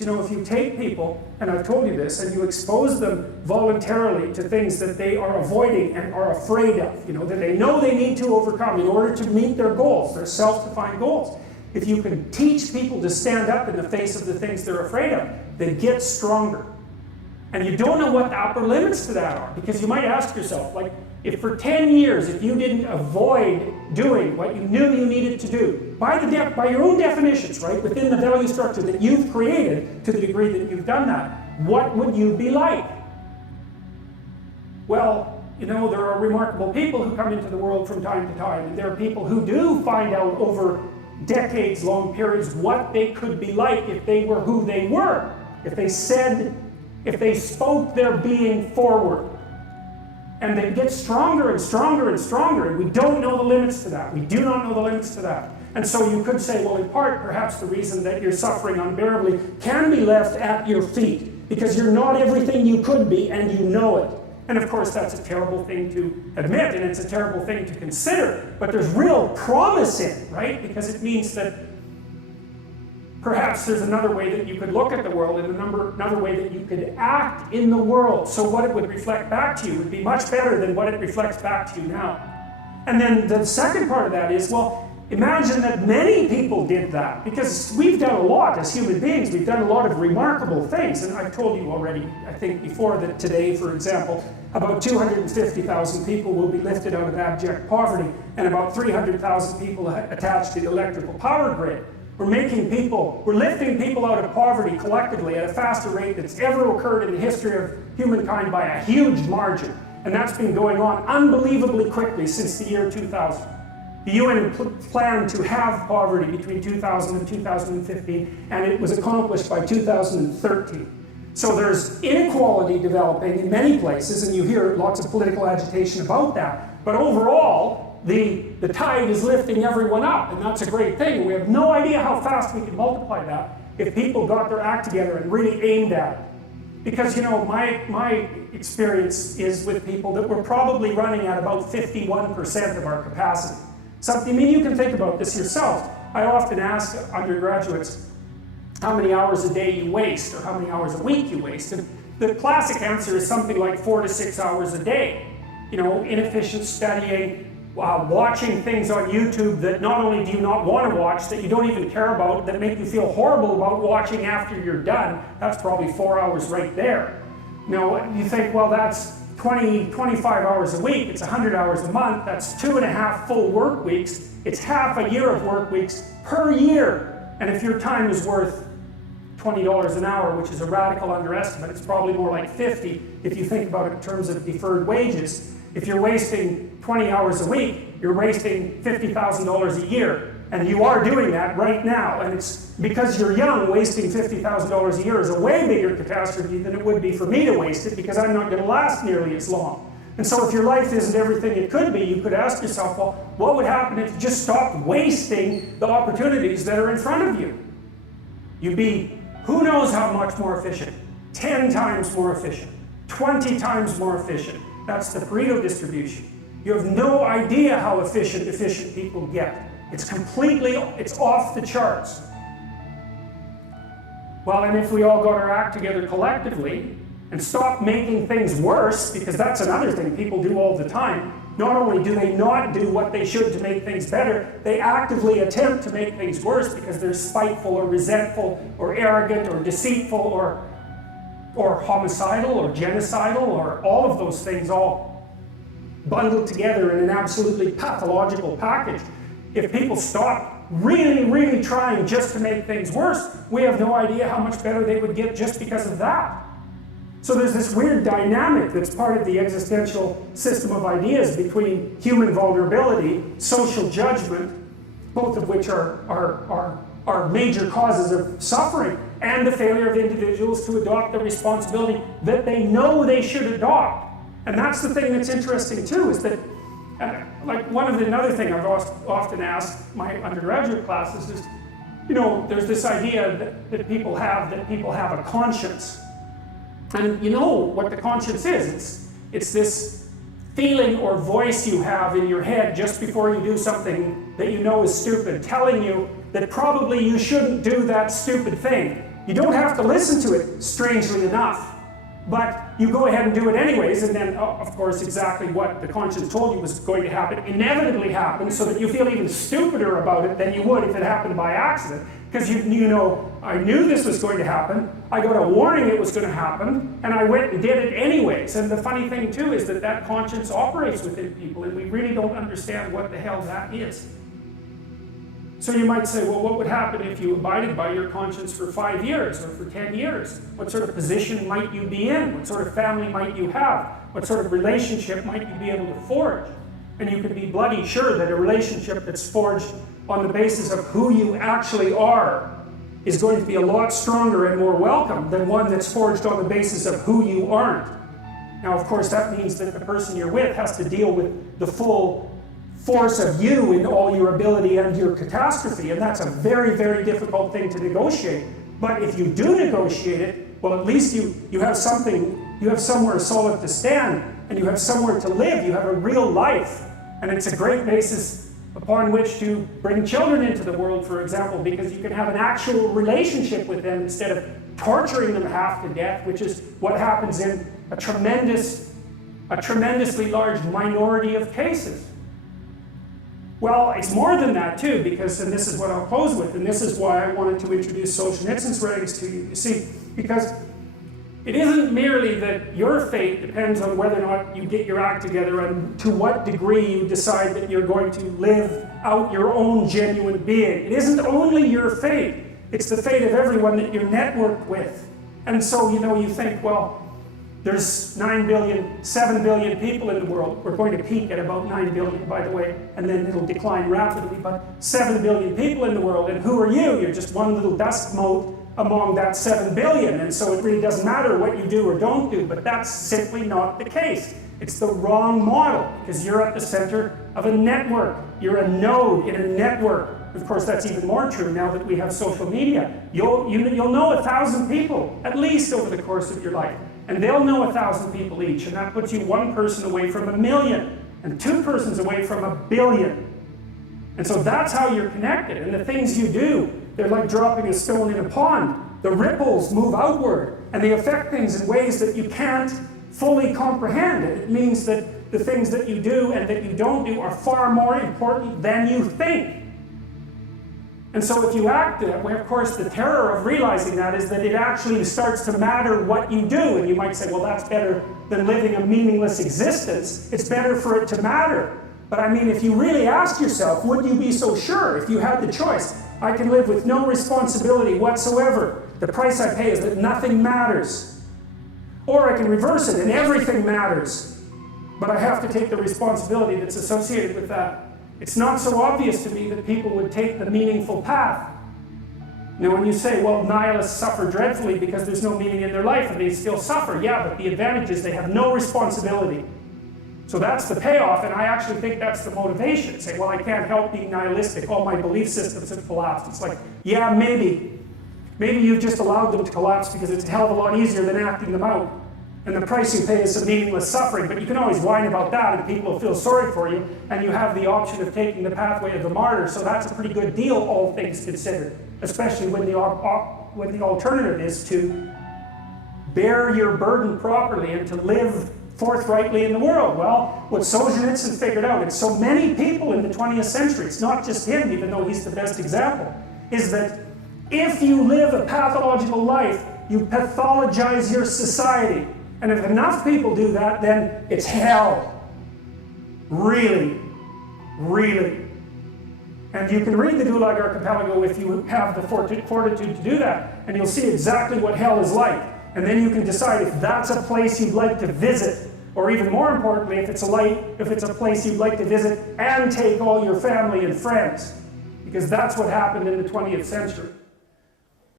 But you know, if you take people, and I've told you this, and you expose them voluntarily to things that they are avoiding and are afraid of, you know, that they know they need to overcome in order to meet their goals, their self-defined goals. If you can teach people to stand up in the face of the things they're afraid of, they get stronger. And you don't know what the upper limits to that are, because you might ask yourself, like, if for 10 years, if you didn't avoid doing what you knew you needed to do, by your own definitions, right, within the value structure that you've created, to the degree that you've done that, what would you be like? Well, you know, there are remarkable people who come into the world from time to time, and there are people who do find out over decades-long periods what they could be like if they were who they were, if they spoke their being forward. And they get stronger and stronger and stronger, and we don't know the limits to that. We do not know the limits to that. And so you could say, well, in part, perhaps the reason that you're suffering unbearably can be left at your feet, because you're not everything you could be, and you know it. And of course, that's a terrible thing to admit, and it's a terrible thing to consider, but there's real promise in it, right? Because it means that perhaps there's another way that you could look at the world, and another way that you could act in the world, so what it would reflect back to you would be much better than what it reflects back to you now. And then the second part of that is, well, imagine that many people did that, because we've done a lot as human beings. We've done a lot of remarkable things, and I've told you already, I think before, that today, for example, about 250,000 people will be lifted out of abject poverty, and about 300,000 people attached to the electrical power grid. We're lifting people out of poverty collectively at a faster rate that's ever occurred in the history of humankind by a huge margin. And that's been going on unbelievably quickly since the year 2000. The UN planned to have poverty between 2000 and 2015, and it was accomplished by 2013. So there's inequality developing in many places, and you hear lots of political agitation about that. But overall, the tide is lifting everyone up, and that's a great thing. We have no idea how fast we can multiply that if people got their act together and really aimed at it. Because, you know, my experience is with people that we're probably running at about 51% of our capacity. I mean, you can think about this yourself. I often ask undergraduates how many hours a day you waste, or how many hours a week you waste. And the classic answer is something like 4 to 6 hours a day. You know, inefficient studying, watching things on YouTube that not only do you not want to watch, that you don't even care about, that make you feel horrible about watching after you're done. That's probably 4 hours right there. Now, you think, well, that's 25 hours a week, it's 100 hours a month, that's 2.5 full work weeks, it's half a year of work weeks per year. And if your time is worth $20 an hour, which is a radical underestimate, it's probably more like 50 if you think about it in terms of deferred wages. If you're wasting 20 hours a week, you're wasting $50,000 a year. And you are doing that right now. And it's because you're young, wasting $50,000 a year is a way bigger catastrophe than it would be for me to waste it, because I'm not going to last nearly as long. And so if your life isn't everything it could be, you could ask yourself, well, what would happen if you just stopped wasting the opportunities that are in front of you? You'd be, who knows how much more efficient? 10 times more efficient, 20 times more efficient. That's the Pareto distribution. You have no idea how efficient people get. It's off the charts. Well, and if we all got our act together collectively and stopped making things worse, because that's another thing people do all the time. Not only do they not do what they should to make things better, they actively attempt to make things worse because they're spiteful or resentful or arrogant or deceitful or homicidal or genocidal, or all of those things all bundled together in an absolutely pathological package. If people stop really, really trying just to make things worse, we have no idea how much better they would get just because of that. So there's this weird dynamic that's part of the existential system of ideas between human vulnerability, social judgment, both of which are major causes of suffering, and the failure of individuals to adopt the responsibility that they know they should adopt. And that's the thing that's interesting too, is that, like another thing I've often asked my undergraduate classes is, you know, there's this idea that people have a conscience. And you know what the conscience is. It's this feeling or voice you have in your head just before you do something that you know is stupid, telling you that probably you shouldn't do that stupid thing. You don't have to listen to it, strangely enough. But you go ahead and do it anyways, and then, of course, exactly what the conscience told you was going to happen inevitably happens, so that you feel even stupider about it than you would if it happened by accident. Because you know, I knew this was going to happen, I got a warning it was going to happen, and I went and did it anyways. And the funny thing too is that that conscience operates within people, and we really don't understand what the hell that is. So you might say, well, what would happen if you abided by your conscience for 5 years or for 10 years? What sort of position might you be in? What sort of family might you have? What sort of relationship might you be able to forge? And you can be bloody sure that a relationship that's forged on the basis of who you actually are is going to be a lot stronger and more welcome than one that's forged on the basis of who you aren't. Now, of course, that means that the person you're with has to deal with the full force of you in all your ability and your catastrophe, and that's a very, very difficult thing to negotiate. But if you do negotiate it, well, at least you have something, you have somewhere solid to stand, and you have somewhere to live, you have a real life, and it's a great basis upon which to bring children into the world, for example, because you can have an actual relationship with them instead of torturing them half to death, which is what happens in a tremendously large minority of cases. Well, it's more than that too, because, and this is what I'll close with, and this is why I wanted to introduce Solzhenitsyn's writings to you. You see, because it isn't merely that your fate depends on whether or not you get your act together and to what degree you decide that you're going to live out your own genuine being. It isn't only your fate, it's the fate of everyone that you're networked with. And so, you know, you think, well, there's 7 billion people in the world. We're going to peak at about 9 billion, by the way, and then it'll decline rapidly, but 7 billion people in the world, and who are you? You're just one little dust mote among that 7 billion, and so it really doesn't matter what you do or don't do, but that's simply not the case. It's the wrong model, because you're at the center of a network. You're a node in a network. Of course, that's even more true now that we have social media. You'll know 1,000 people, at least over the course of your life. And they'll know 1,000 people each, and that puts you one person away from 1,000,000, and two persons away from 1,000,000,000. And so that's how you're connected, and the things you do, they're like dropping a stone in a pond. The ripples move outward, and they affect things in ways that you can't fully comprehend. It means that the things that you do and that you don't do are far more important than you think. And so if you act that way, of course, the terror of realizing that is that it actually starts to matter what you do. And you might say, well, that's better than living a meaningless existence. It's better for it to matter. But I mean, if you really ask yourself, would you be so sure if you had the choice? I can live with no responsibility whatsoever. The price I pay is that nothing matters. Or I can reverse it and everything matters. But I have to take the responsibility that's associated with that. It's not so obvious to me that people would take the meaningful path. Now when you say, well, nihilists suffer dreadfully because there's no meaning in their life and they still suffer, yeah, but the advantage is they have no responsibility. So that's the payoff, and I actually think that's the motivation. Say, well, I can't help being nihilistic, all my belief systems have collapsed. It's like, yeah, maybe. Maybe you've just allowed them to collapse because it's a hell of a lot easier than acting them out. And the price you pay is some meaningless suffering, but you can always whine about that and people will feel sorry for you, and you have the option of taking the pathway of the martyr, so that's a pretty good deal, all things considered, especially when the alternative is to bear your burden properly and to live forthrightly in the world. Well, what Solzhenitsyn figured out, and so many people in the 20th century, it's not just him, even though he's the best example, is that if you live a pathological life, you pathologize your society. And if enough people do that, then it's hell. Really, really. And you can read the Gulag Archipelago if you have the fortitude to do that, and you'll see exactly what hell is like. And then you can decide if that's a place you'd like to visit, or even more importantly, if it's a place you'd like to visit and take all your family and friends. Because that's what happened in the 20th century.